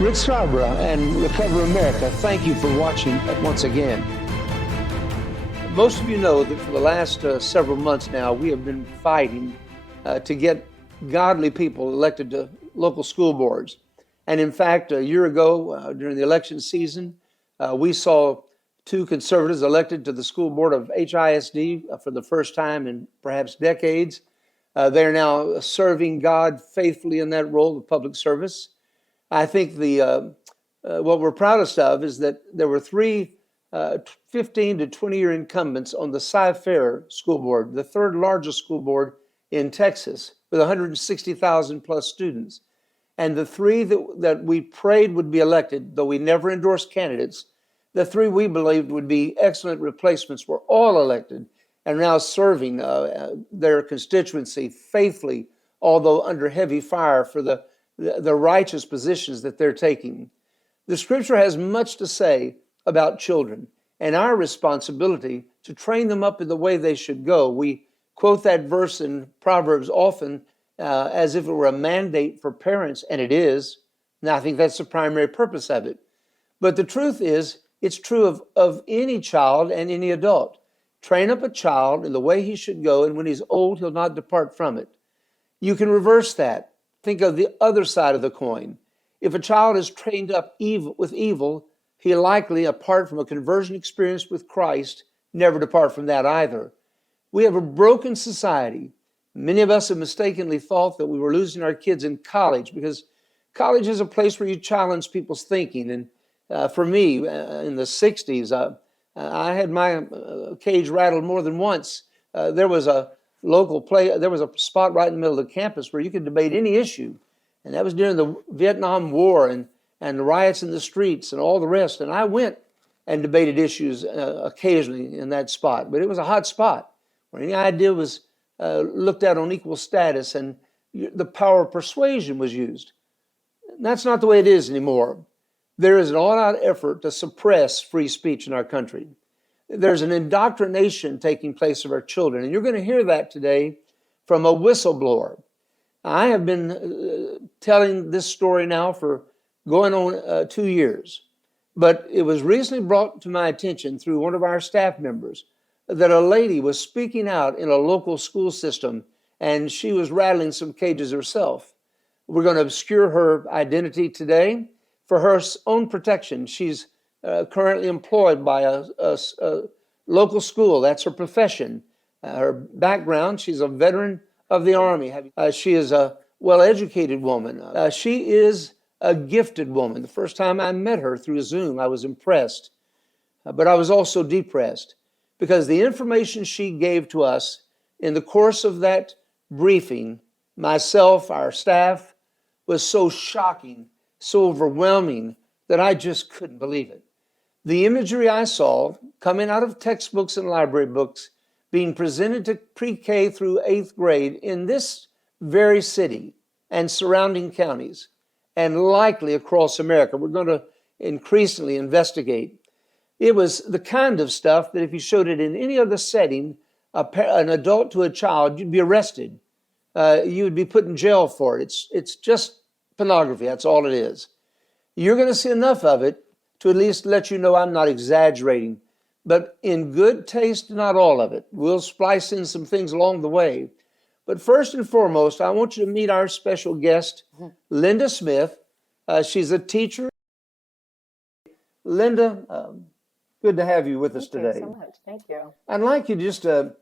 Rick Scarborough and Recover America, thank you for watching once again. Most of you know that for the last several months now, we have been fighting to get godly people elected to local school boards. And in fact, a year ago, during the election season, we saw two conservatives elected to the school board of HISD for the first time in perhaps decades. They're now serving God faithfully in that role of public service. I think what we're proudest of is that there were three 15 to 20-year incumbents on the Cy-Fair school board, the third largest school board in Texas, with 160,000 plus students. And the three that we prayed would be elected, though we never endorsed candidates, the three we believed would be excellent replacements were all elected and now serving their constituency faithfully, although under heavy fire for the righteous positions that they're taking. The scripture has much to say about children and our responsibility to train them up in the way they should go. We quote that verse in Proverbs often as if it were a mandate for parents, and it is. And I think that's the primary purpose of it. But the truth is, it's true of any child and any adult. Train up a child in the way he should go, and when he's old, he'll not depart from it. You can reverse that. Think of the other side of the coin. If a child is trained up with evil, he'll likely, apart from a conversion experience with Christ, never depart from that either. We have a broken society. Many of us have mistakenly thought that we were losing our kids in college because college is a place where you challenge people's thinking. And for me, in the 60s, I had my cage rattled more than once. There was a there was a spot right in the middle of the campus where you could debate any issue. And that was during the Vietnam War and the riots in the streets and all the rest. And I went and debated issues occasionally in that spot. But it was a hot spot where any idea was looked at on equal status, and the power of persuasion was used. And that's not the way it is anymore. There is an all-out effort to suppress free speech in our country. There's an indoctrination taking place of our children, and you're going to hear that today from a whistleblower. I have been telling this story now for going on 2 years, but it was recently brought to my attention through one of our staff members that a lady was speaking out in a local school system, and she was rattling some cages herself. We're going to obscure her identity today for her own protection. She's currently employed by a local school. That's her profession. Her background, she's a veteran of the Army. She is a well-educated woman. She is a gifted woman. The first time I met her through Zoom, I was impressed, but I was also depressed because the information she gave to us in the course of that briefing, myself, our staff, was so shocking, so overwhelming that I just couldn't believe it. The imagery I saw coming out of textbooks and library books being presented to pre-K through 8th grade in this very city and surrounding counties, and likely across America. We're going to increasingly investigate. It was the kind of stuff that if you showed it in any other setting, an adult to a child, you'd be arrested. You would be put in jail for it. It's just pornography. That's all it is. You're going to see enough of it to at least let you know I'm not exaggerating, but in good taste, not all of it. We'll splice in some things along the way. But first and foremost, I want you to meet our special guest, Linda Smith. She's a teacher. Linda, good to have you with us today. Thank you so much. Thank you. I'd like you just to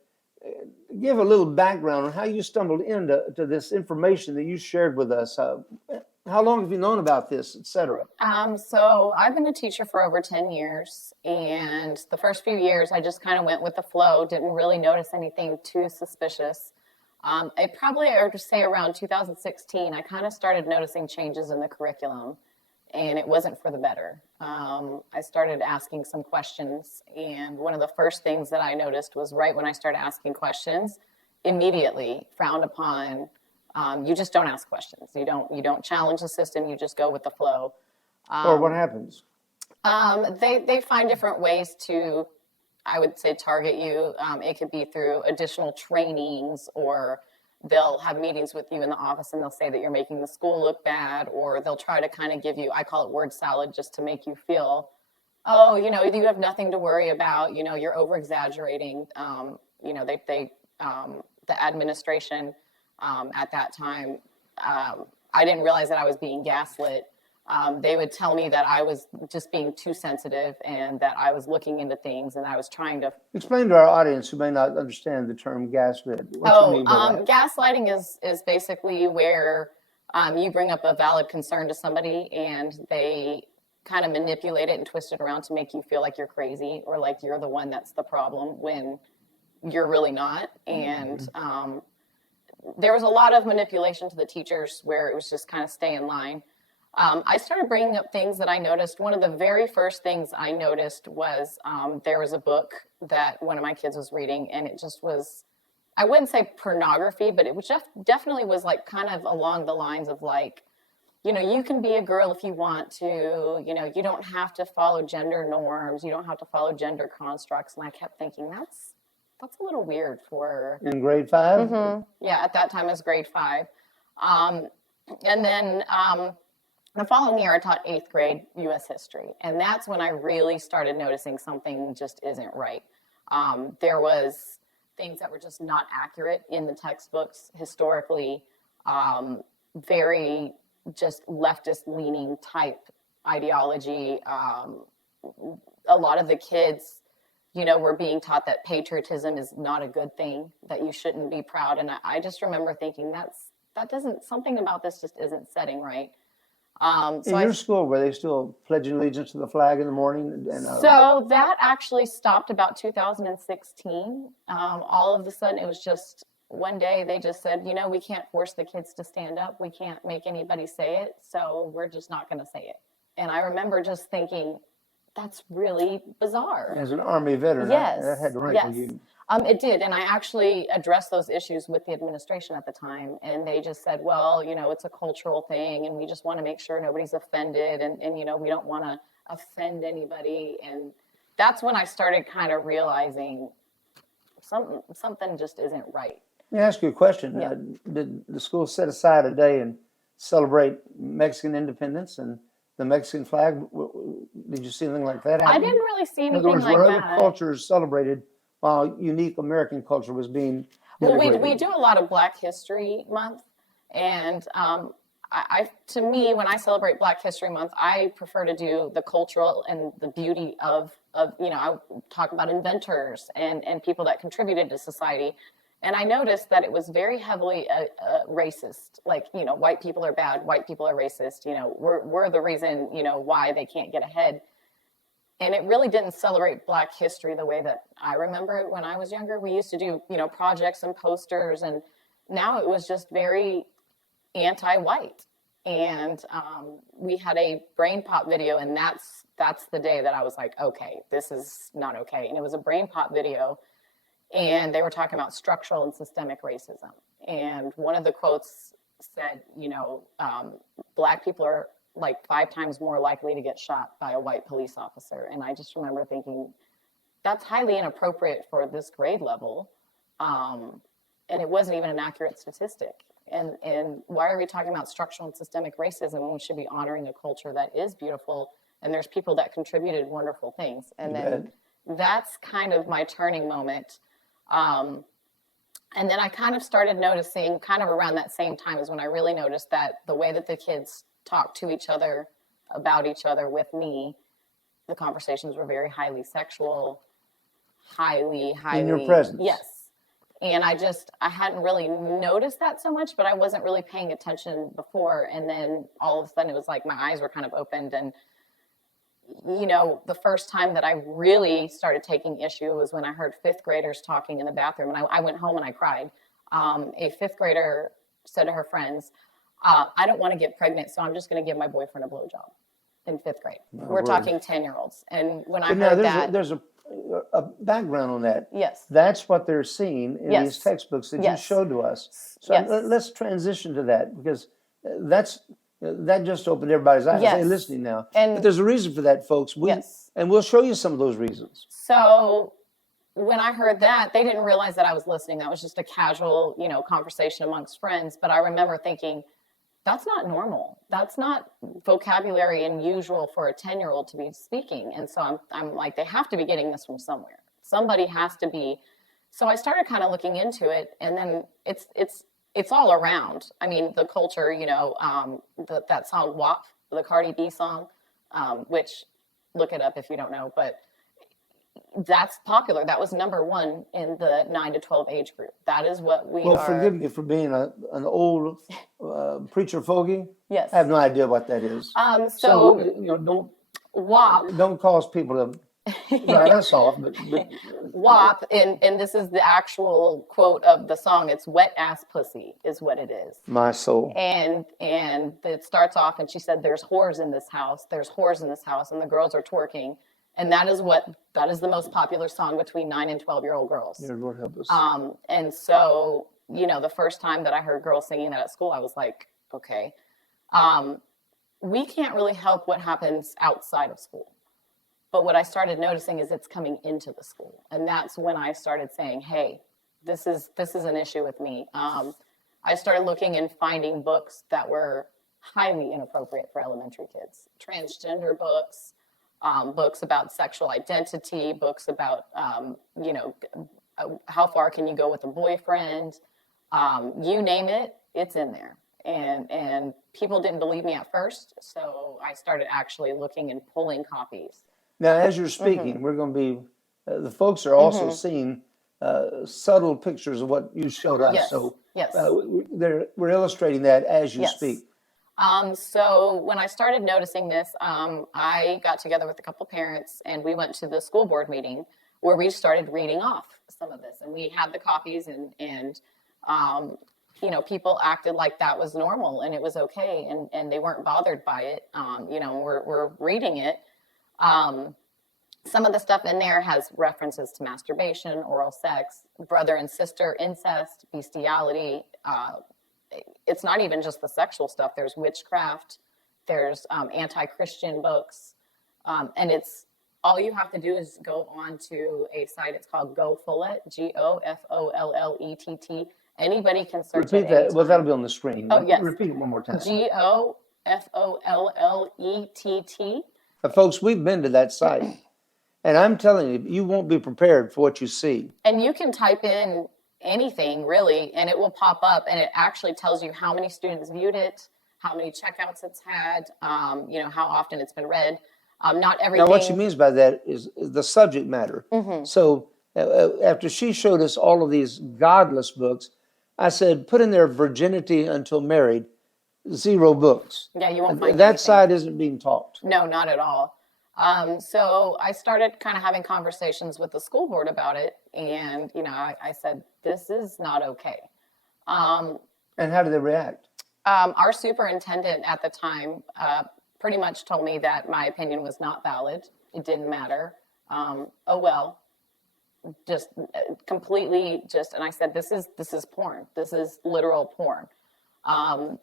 give a little background on how you stumbled into this information that you shared with us. How long have you known about this, et cetera? So I've been a teacher for over 10 years, and the first few years I just kind of went with the flow, didn't really notice anything too suspicious. I would say around 2016, I kind of started noticing changes in the curriculum, and it wasn't for the better. I started asking some questions, and one of the first things that I noticed was right when I started asking questions, immediately frowned upon. You just don't ask questions. You don't challenge the system. You just go with the flow. Or what happens? They find different ways to, I would say, target you. It could be through additional trainings or they'll have meetings with you in the office and they'll say that you're making the school look bad, or they'll try to kind of give you, I call it word salad, just to make you feel, oh, you have nothing to worry about, you're over exaggerating. The administration at that time, I didn't realize that I was being gaslit. They would tell me that I was just being too sensitive and that I was looking into things and I was trying to... Explain to our audience who may not understand the term gaslit. What you mean by that? Gaslighting is basically where you bring up a valid concern to somebody and they kind of manipulate it and twist it around to make you feel like you're crazy or like you're the one that's the problem when you're really not. And there was a lot of manipulation to the teachers where it was just kind of stay in line. I started bringing up things that I noticed. One of the very first things I noticed was there was a book that one of my kids was reading, and it just was, I wouldn't say pornography, but it was definitely was like kind of along the lines of like, you can be a girl if you want to, you don't have to follow gender norms, you don't have to follow gender constructs. And I kept thinking, that's a little weird for... In grade 5? Mm-hmm. Yeah, at that time it was grade 5. And then... the following year, I taught 8th grade U.S. history, and that's when I really started noticing something just isn't right. There was things that were just not accurate in the textbooks historically, very just leftist-leaning type ideology. A lot of the kids, were being taught that patriotism is not a good thing, that you shouldn't be proud, and I just remember thinking something about this just isn't setting right. In your school, were they still pledging allegiance to the flag in the morning? So that actually stopped about 2016. All of a sudden, it was just one day they just said, we can't force the kids to stand up. We can't make anybody say it. So we're just not going to say it. And I remember just thinking, that's really bizarre. As an Army veteran, yes, that had to rankle you. It did, and I actually addressed those issues with the administration at the time, and they just said, well, it's a cultural thing, and we just want to make sure nobody's offended, and we don't want to offend anybody, and that's when I started kind of realizing something just isn't right. Let me ask you a question. Yeah. Did the school set aside a day and celebrate Mexican independence and the Mexican flag? Did you see anything like that happen? I didn't really see anything like that. In other words, that. Other cultures celebrated while unique American culture was being denigrated? Well, we do a lot of Black History Month, and to me, when I celebrate Black History Month, I prefer to do the cultural and the beauty of I talk about inventors and people that contributed to society. And I noticed that it was very heavily racist. Like, white people are bad, white people are racist. We're the reason, why they can't get ahead. And it really didn't celebrate Black history the way that I remember it when I was younger. We used to do, projects and posters, and now it was just very anti-white. And we had a brain pop video, and that's the day that I was like, okay, this is not okay. And it was a brain pop video, and they were talking about structural and systemic racism. And one of the quotes said, Black people are like 5 times more likely to get shot by a white police officer. And I just remember thinking, that's highly inappropriate for this grade level. And it wasn't even an accurate statistic. And why are we talking about structural and systemic racism when we should be honoring a culture that is beautiful and there's people that contributed wonderful things? And then that's kind of my turning moment. And then I kind of started noticing kind of around that same time is when I really noticed that the way that the kids talk to each other, about each other with me, the conversations were very highly sexual, highly... In your presence. Yes. And I hadn't really noticed that so much, but I wasn't really paying attention before. And then all of a sudden it was like my eyes were kind of opened. And, the first time that I really started taking issue was when I heard 5th graders talking in the bathroom. And I went home and I cried. A 5th grader said to her friends, I don't want to get pregnant, so I'm just going to give my boyfriend a blowjob in 5th grade. We're talking 10-year-olds. And when I heard that... There's a background on that. Yes. That's what they're seeing in these textbooks that you showed to us. So let's transition to that, because that just opened everybody's eyes. They're listening now. But there's a reason for that, folks. And we'll show you some of those reasons. So when I heard that, they didn't realize that I was listening. That was just a casual, conversation amongst friends. But I remember thinking, that's not normal. That's not vocabulary and usual for a 10-year-old to be speaking. And so I'm like, they have to be getting this from somewhere. Somebody has to be. So I started kind of looking into it, and then it's all around. I mean, the culture, that song WAP, the Cardi B song, which look it up if you don't know, but that's popular. That was number one in the 9 to 12 age group. That is what we Well, are. forgive me for being an old preacher fogey. Yes. I have no idea what that is. So WAP. don't cause people to write us off. But WAP, and this is the actual quote of the song. It's wet ass pussy is what it is. My soul. And it starts off, and she said, "There's whores in this house. There's whores in this house," and the girls are twerking. And that is the most popular song between 9 and 12-year-old girls. Yeah, Lord help us. And so, the first time that I heard girls singing that at school, I was like, okay. We can't really help what happens outside of school. But what I started noticing is it's coming into the school. And that's when I started saying, hey, this is an issue with me. I started looking and finding books that were highly inappropriate for elementary kids. Transgender books, books about sexual identity, books about, how far can you go with a boyfriend? You name it, it's in there. And people didn't believe me at first, so I started actually looking and pulling copies. Now, as you're speaking, we're going to be, the folks are also seeing subtle pictures of what you showed us. Yes. So Yes. we're illustrating that as you speak. So when I started noticing this, I got together with a couple parents, and we went to the school board meeting where we started reading off some of this. And we had the copies, and people acted like that was normal and it was okay, and they weren't bothered by it. We're reading it. Some of the stuff in there has references to masturbation, oral sex, brother and sister, incest, bestiality. It's not even just the sexual stuff. There's witchcraft. There's anti-Christian books. And it's all you have to do is go on to a site. It's called GoFollet, GoFollet. Anybody can search it. Repeat that. anytime. Well, that'll be on the screen. Oh, yes. Repeat it one more time. GoFollet. Folks, we've been to that site. And I'm telling you, you won't be prepared for what you see. And you can type in anything, really, and it will pop up, and it actually tells you how many students viewed it, how many checkouts it's had, how often it's been read. Not everything. Now, what she means by that is the subject matter. So after she showed us all of these godless books, I said, put in there virginity until married, 0 books. Yeah, you won't find that anything. side isn't being taught. No, not at all. So I started kind of having conversations with the school board about it, and I said, this is not okay. And how did they react? Our superintendent at the time pretty much told me that my opinion was not valid. It didn't matter. Just completely and I said, this is porn. This is literal porn.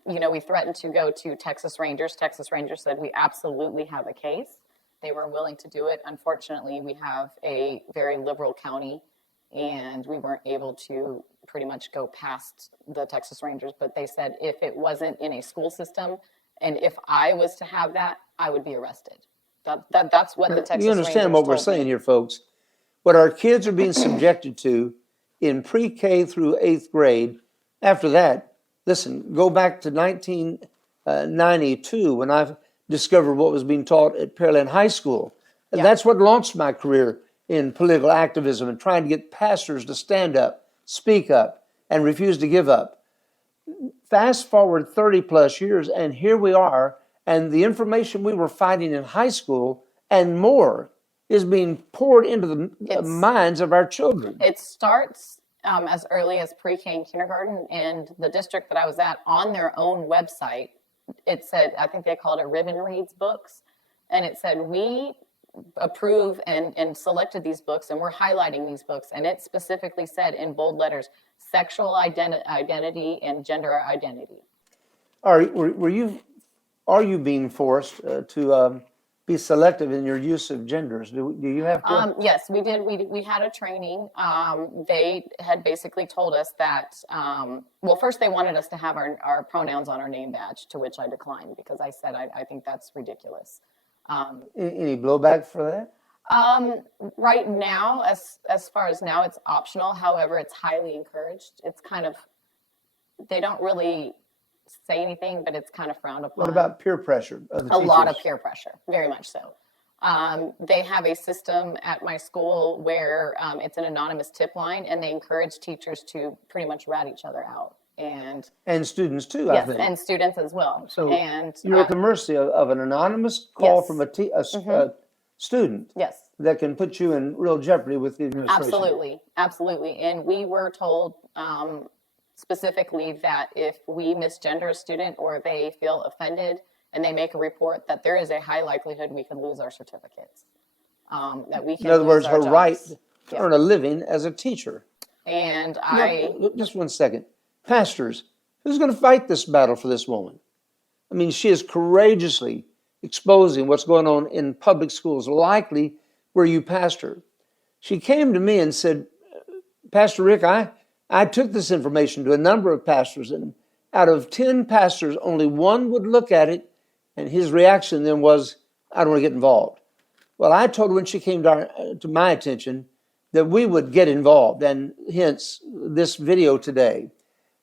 We threatened to go to Texas Rangers. Texas Rangers said, we absolutely have a case. They were willing to do it. Unfortunately, we have a very liberal county, and we weren't able to pretty much go past the Texas Rangers. But they said if it wasn't in a school system, and if I was to have that, I would be arrested. That's what the Texas Rangers. You understand what we're saying here, folks. What our kids are being subjected to in pre-K through 8th grade. After that, listen, go back to 1992 when I discovered what was being taught at Pearland High School. And that's what launched my career in political activism and trying to get pastors to stand up, speak up, and refuse to give up. Fast forward 30 plus years, and here we are, and the information we were fighting in high school and more is being poured into the minds of our children. It starts as early as pre-K and kindergarten, and the district that I was at, on their own website, it said, I think they called it Ribbon Reads Books, and it said, we approve and selected these books, and we're highlighting these books, and it specifically said in bold letters, sexual identity and gender identity. Are you being forced to be selective in your use of genders? Do you have to? Yes, we did. We had a training. They had basically told us that, well, first they wanted us to have our pronouns on our name badge, to which I declined because I said I think that's ridiculous. Any blowback for that? Right now, as far as now, it's optional. However, it's highly encouraged. It's kind of, they don't really say anything, but it's kind of frowned upon. What about peer pressure of the A teachers? lot of peer pressure, very much so. They have a system at my school where it's an anonymous tip line, and they encourage teachers to pretty much rat each other out. And students too, I Yes, think. and students as well. So and you're at the mercy of an anonymous call Yes. from a student yes, that can put you in real jeopardy with the administration. absolutely, absolutely. And we were told specifically that if we misgender a student or they feel offended and they make a report, that there is a high likelihood we could lose our certificates. That we can In other lose words, our her right jobs. to Yeah. earn a living as a teacher. And Now, just one second. Pastors, who's going to fight this battle for this woman? I mean, she is courageously exposing what's going on in public schools, likely where you pastor. She came to me and said, Pastor Rick, I took this information to a number of pastors, and out of 10 pastors, only one would look at it, and his reaction then was, I don't want to get involved. Well, I told her when she came to my attention that we would get involved, and hence this video today.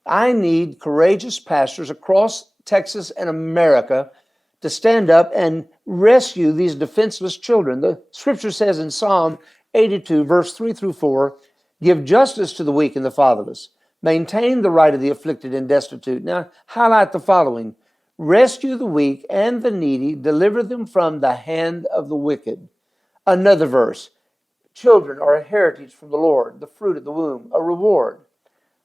I need courageous pastors across Texas and America to stand up and rescue these defenseless children. The scripture says in Psalm 82, verse 3 through 4, give justice to the weak and the fatherless, maintain the right of the afflicted and destitute. Now, highlight the following: rescue the weak and the needy, deliver them from the hand of the wicked. Another verse, children are a heritage from the Lord, the fruit of the womb, a reward.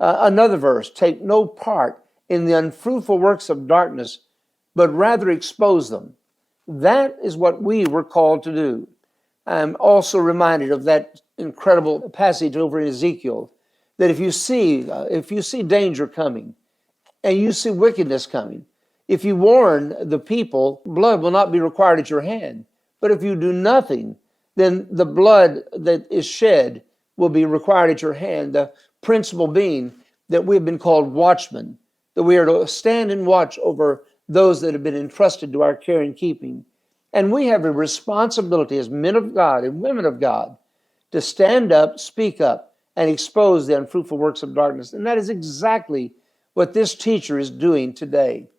Another verse, take no part in the unfruitful works of darkness, but rather expose them. That is what we were called to do. I'm also reminded of that incredible passage over in Ezekiel, that if you see danger coming and you see wickedness coming, if you warn the people, blood will not be required at your hand. But if you do nothing, then the blood that is shed will be required at your hand. The principle being that we have been called watchmen, that we are to stand and watch over those that have been entrusted to our care and keeping. And we have a responsibility as men of God and women of God to stand up, speak up, and expose the unfruitful works of darkness. And that is exactly what this teacher is doing today.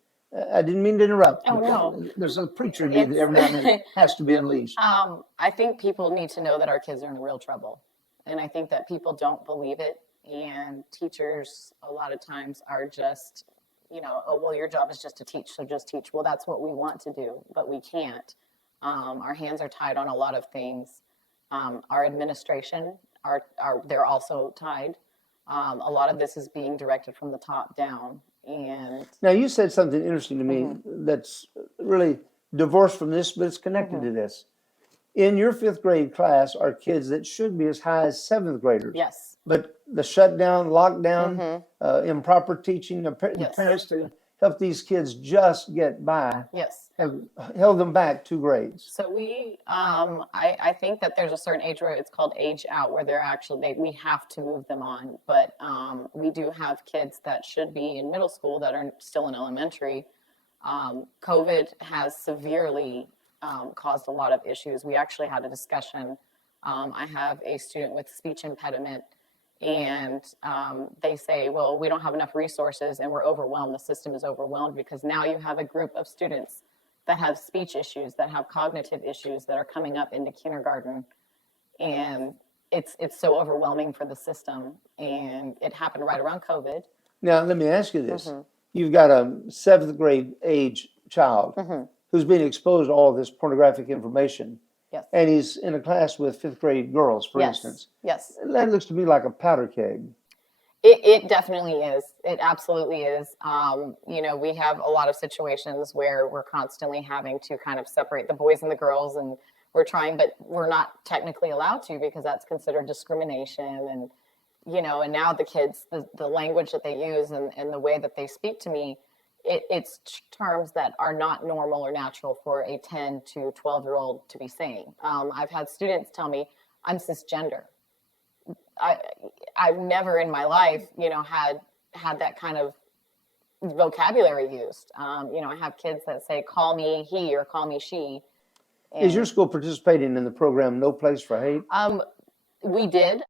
I didn't mean to interrupt. Oh, no. There's a preacher in me that every now and then has to be unleashed. I think people need to know that our kids are in real trouble. And I think that people don't believe it. And teachers, a lot of times, are just, oh, well, your job is just to teach, so just teach. Well, that's what we want to do, but we can't. Our hands are tied on a lot of things. Our administration, they're also tied. A lot of this is being directed from the top down. And now, you said something interesting to me that's really divorced from this, but it's connected to this. In your fifth grade class are kids that should be as high as seventh graders. yes, But the shutdown, lockdown, improper teaching, the parents to help these kids just get by yes. have held them back 2 grades. So I think that there's a certain age where it's called age out, where we have to move them on. But we do have kids that should be in middle school that are still in elementary. COVID has severely caused a lot of issues. We actually had a discussion. I have a student with speech impediment, and they say, well, we don't have enough resources and we're overwhelmed. The system is overwhelmed because now you have a group of students that have speech issues, that have cognitive issues that are coming up into kindergarten. And it's so overwhelming for the system. And it happened right around COVID. Now, let me ask you this. You've got a 7th grade age child who's being exposed to all this pornographic information. Yes. And he's in a class with 5th grade girls, for instance. Yes. That looks to me like a powder keg. It definitely is. It absolutely is. We have a lot of situations where we're constantly having to kind of separate the boys and the girls, and we're trying, but we're not technically allowed to because that's considered discrimination. And, and now the kids, the language that they use and the way that they speak to me it's terms that are not normal or natural for a 10 to 12-year-old to be saying. I've had students tell me, I'm cisgender. I've never in my life, had that kind of vocabulary used. I have kids that say, call me he or call me she. Is your school participating in the program No Place for Hate? We did.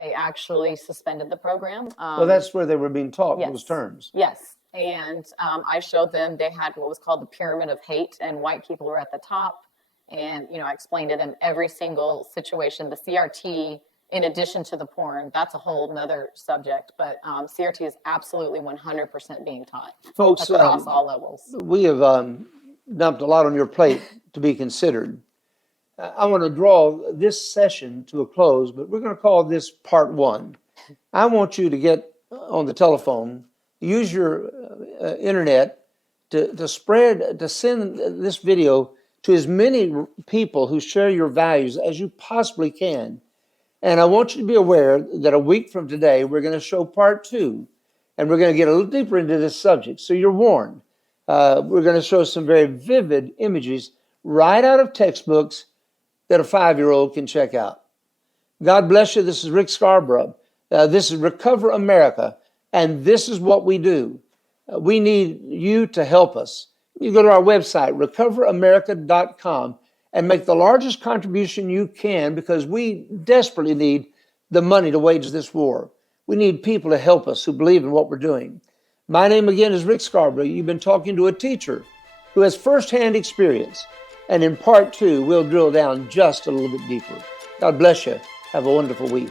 They actually suspended the program. Well, that's where they were being taught Yes. those terms. Yes. And I showed them, they had what was called the pyramid of hate, and white people were at the top. And, I explained to them every single situation. The CRT, in addition to the porn, that's a whole nother subject. But CRT is absolutely 100% being taught Folks, across all levels. we have dumped a lot on your plate to be considered. I want to draw this session to a close, but we're going to call this part one. I want you to get on the telephone, use your internet to send this video to as many people who share your values as you possibly can. And I want you to be aware that a week from today, we're going to show part two, and we're going to get a little deeper into this subject. So you're warned. We're going to show some very vivid images right out of textbooks that a 5-year-old can check out. God bless you. This is Rick Scarborough. This is Recover America, and this is what we do. We need you to help us. You go to our website, recoveramerica.com, and make the largest contribution you can, because we desperately need the money to wage this war. We need people to help us who believe in what we're doing. My name again is Rick Scarborough. You've been talking to a teacher who has firsthand experience. And in part two, we'll drill down just a little bit deeper. God bless you. Have a wonderful week.